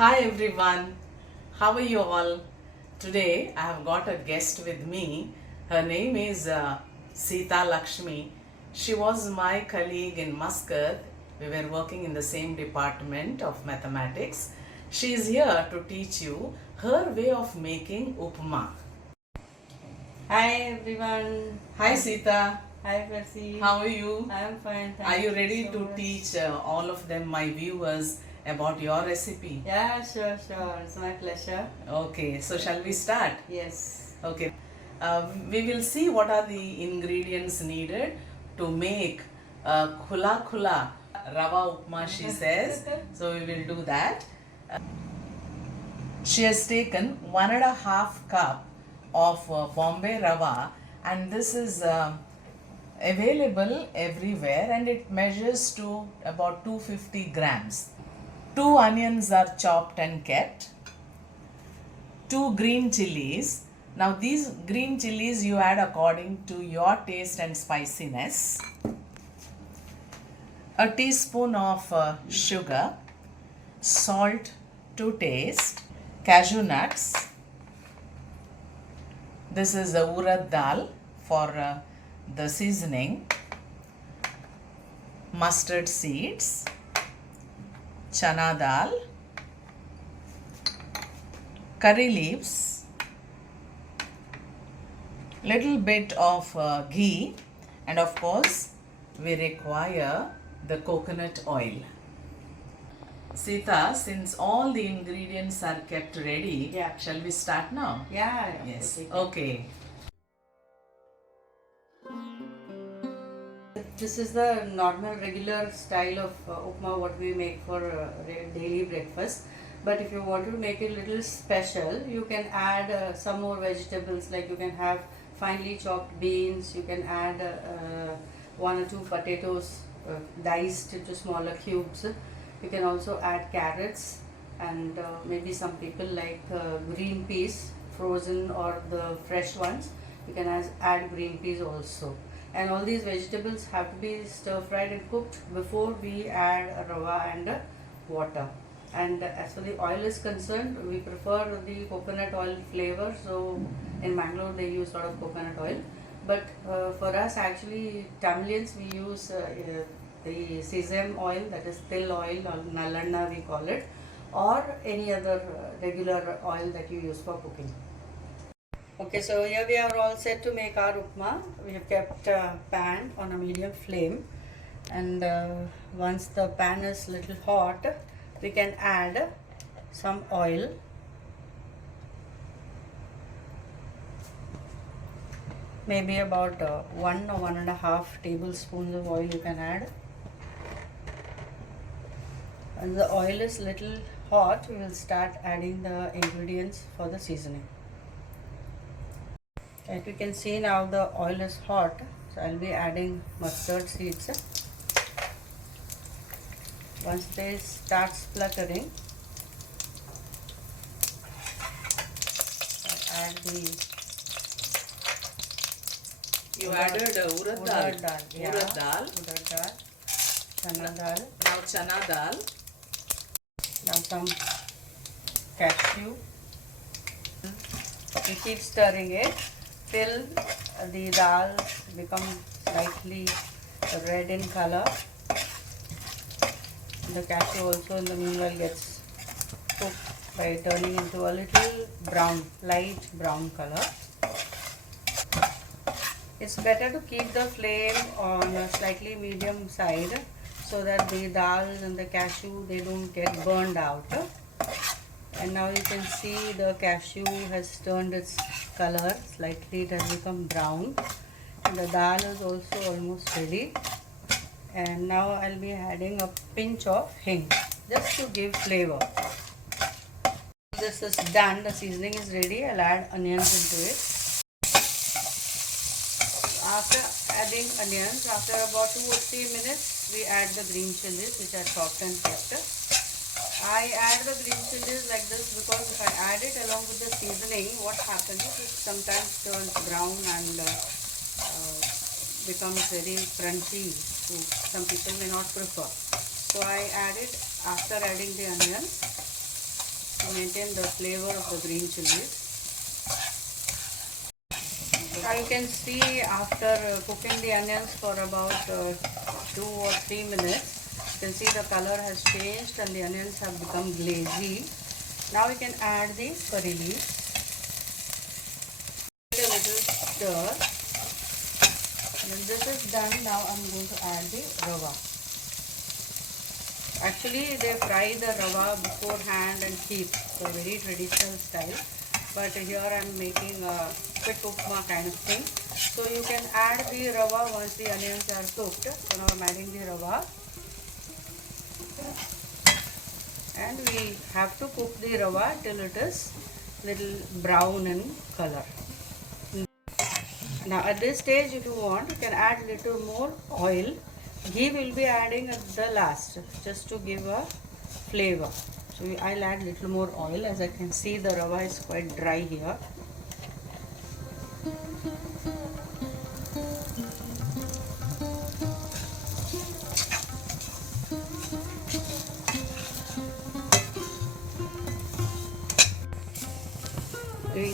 Hi everyone, how are you all? Today I have got a guest with me. Her name is Sita Lakshmi. She was my colleague in Muscat. We were working in the same department of mathematics. She is here to teach you her way of making upma. Hi everyone. Hi Sita, Hi Percy. how are you? I am fine. Are Thank you ready so to much. teach all of them, my viewers, about your recipe? Yeah, sure. It's my pleasure. Okay, so shall we start? Yes. Okay, we will see what are the ingredients needed to make khula khula rava upma, she says. So we will do that. She has taken 1.5 cup of Bombay rava, and this is available everywhere, and it measures to about 250 grams. 2 onions are chopped and kept. 2 green chilies. Now these green chilies you add according to your taste and spiciness. A teaspoon of sugar, salt to taste, cashew nuts. This is the urad dal for the seasoning, mustard seeds, chana dal, curry leaves, little bit of ghee, and of course we require the coconut oil. Sita, since all the ingredients are kept ready, Yeah. shall we start now? Yeah. Yes. Okay. Okay. This is the normal, regular style of upma what we make for daily breakfast. But if you want to make it a little special, you can add some more vegetables. Like you can have finely chopped beans. You can add 1 or 2 potatoes diced into smaller cubes. You can also add carrots, and maybe some people like green peas, frozen or the fresh ones. You can add green peas also. And all these vegetables have to be stir fried and cooked before we add rava and water. And as for the oil is concerned, we prefer the coconut oil flavor. So in Bangalore they use a lot of coconut oil. But for us, actually Tamilians, we use the sesame oil, that is til oil, or nallanna we call it, or any other regular oil that you use for cooking. Okay, so here we are all set to make our upma. We have kept a pan on a medium flame, and once the pan is little hot, we can add some oil. Maybe about 1 or 1.5 tablespoons of oil you can add. When the oil is little hot, we will start adding the ingredients for the seasoning. Like you can see now the oil is hot, so I'll be adding mustard seeds. Once they start spluttering, I'll add the You added urad dal. urad dal. Yeah. Urad dal. Urad dal, chana dal, Now chana dal. now some cashew. We keep stirring it till the dal becomes slightly red in color. The cashew also in the meanwhile gets cooked by turning into a little brown, light brown color. It's better to keep the flame on a slightly medium side so that the dal and the cashew, they don't get burned out. And now you can see the cashew has turned its color slightly, it has become brown, and the dal is also almost ready. And now I'll be adding a pinch of hing just to give flavor. This is done, the seasoning is ready. I'll add onions into it. After adding onions, after about 2 or 3 minutes, we add the green chilies which are chopped and kept. I add the green chilies like this because if I add it along with the seasoning, what happens is it sometimes turns brown and becomes very crunchy. Some people may not prefer. So I add it after adding the onions. maintain the flavor of the green chilies. Now you can see after cooking the onions for about 2 or 3 minutes, you can see the color has changed and the onions have become glazy. Now we can add the curry leaves. Give it a little stir. When this is done, now I'm going to add the rava. Actually, they fry the rava beforehand and keep, so very traditional style. But here I'm making a quick upma kind of thing. So you can add the rava once the onions are cooked. So now I'm adding the rava. And we have to cook the rava till it is little brown in color. Now at this stage, if you want, you can add little more oil. Ghee will be adding at the last, just to give a flavor. So I'll add little more oil. As I can see, the rava is quite dry here.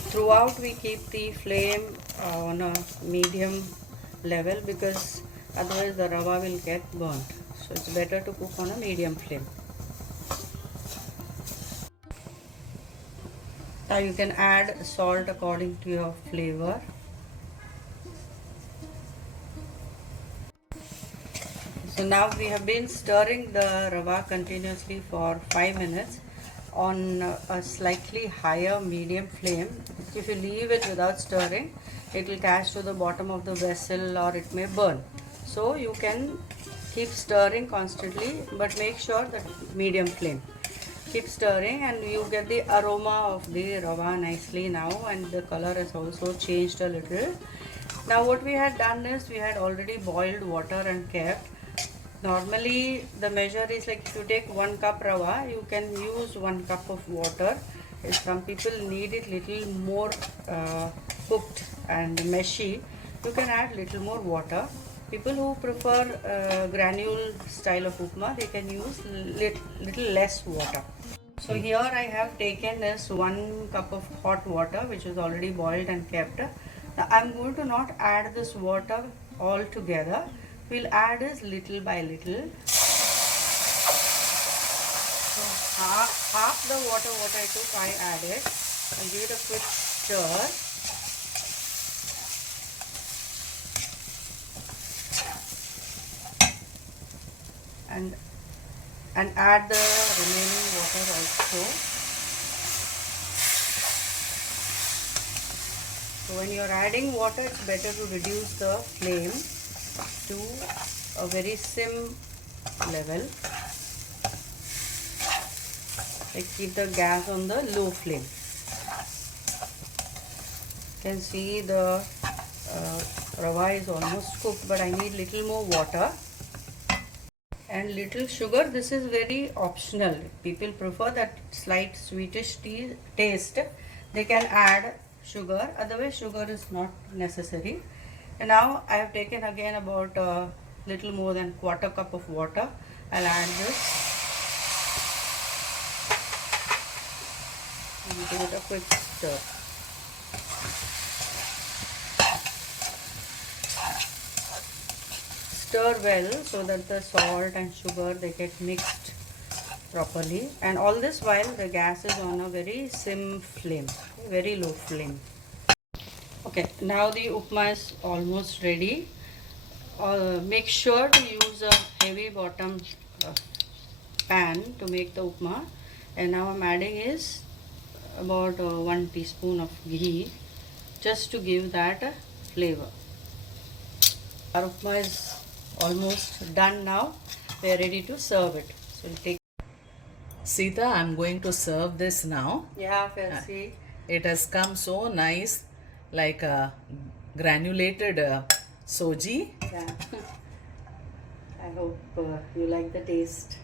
Throughout we keep the flame on a medium level because otherwise the rava will get burnt. So it's better to cook on a medium flame. Now you can add salt according to your flavor. So now we have been stirring the rava continuously for 5 minutes on a slightly higher medium flame. If you leave it without stirring, it will catch to the bottom of the vessel or it may burn. So you can keep stirring constantly, but make sure that medium flame. Keep stirring and you get the aroma of the rava nicely now, and the color has also changed a little. Now what we had done is we had already boiled water and kept. Normally the measure is like if you take 1 cup rava, you can use 1 cup of water. If some people need it little more cooked and meshy, you can add little more water. People who prefer granule style of upma, they can use little less water. So here I have taken this 1 cup of hot water which is already boiled and kept. Now I am going to not add this water all together. We'll add this little by little. So half the water what I took, I added. I'll give it a quick stir. And add the remaining water also. So when you are adding water, it's better to reduce the flame to a very sim level. Like keep the gas on the low flame. You can see the rava is almost cooked, but I need little more water and little sugar. This is very optional. People prefer that slight sweetish taste. They can add sugar, otherwise sugar is not necessary. And now I have taken again about a little more than 1/4 cup of water. I'll add this and give it a quick stir. Stir well so that the salt and sugar they get mixed properly, and all this while the gas is on a very sim flame, very low flame. Okay, now the upma is almost ready. Make sure to use a heavy bottom pan to make the upma. And now I'm adding is about 1 teaspoon of ghee, just to give that flavor. Our upma is almost done now. We are ready to serve it. So we'll take. Sita, I'm going to serve this now. Yeah, fancy. It has come so nice, like a granulated soji. Yeah. I hope you like the taste.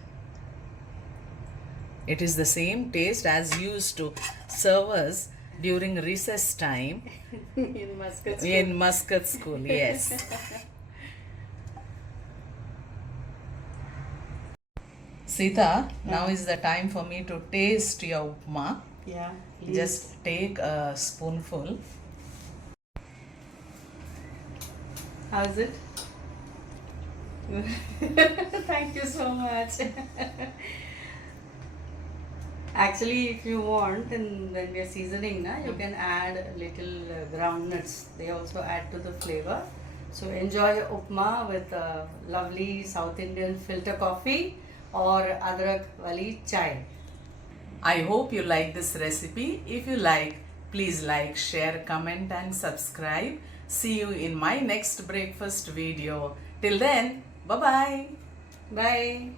It is the same taste as used to serve us during recess time In Muscat school. in Muscat school. Yes. Sita, now is the time for me to taste your upma. Yeah. Just take a spoonful. How's it? Thank you so much. Actually, if you want, and when we are seasoning, you can add little ground nuts. They also add to the flavor. So enjoy your upma with lovely South Indian filter coffee or adrak wali chai. I hope you like this recipe. If you please like, share, comment and subscribe. See you in my next breakfast video. Till then, bye-bye. Bye.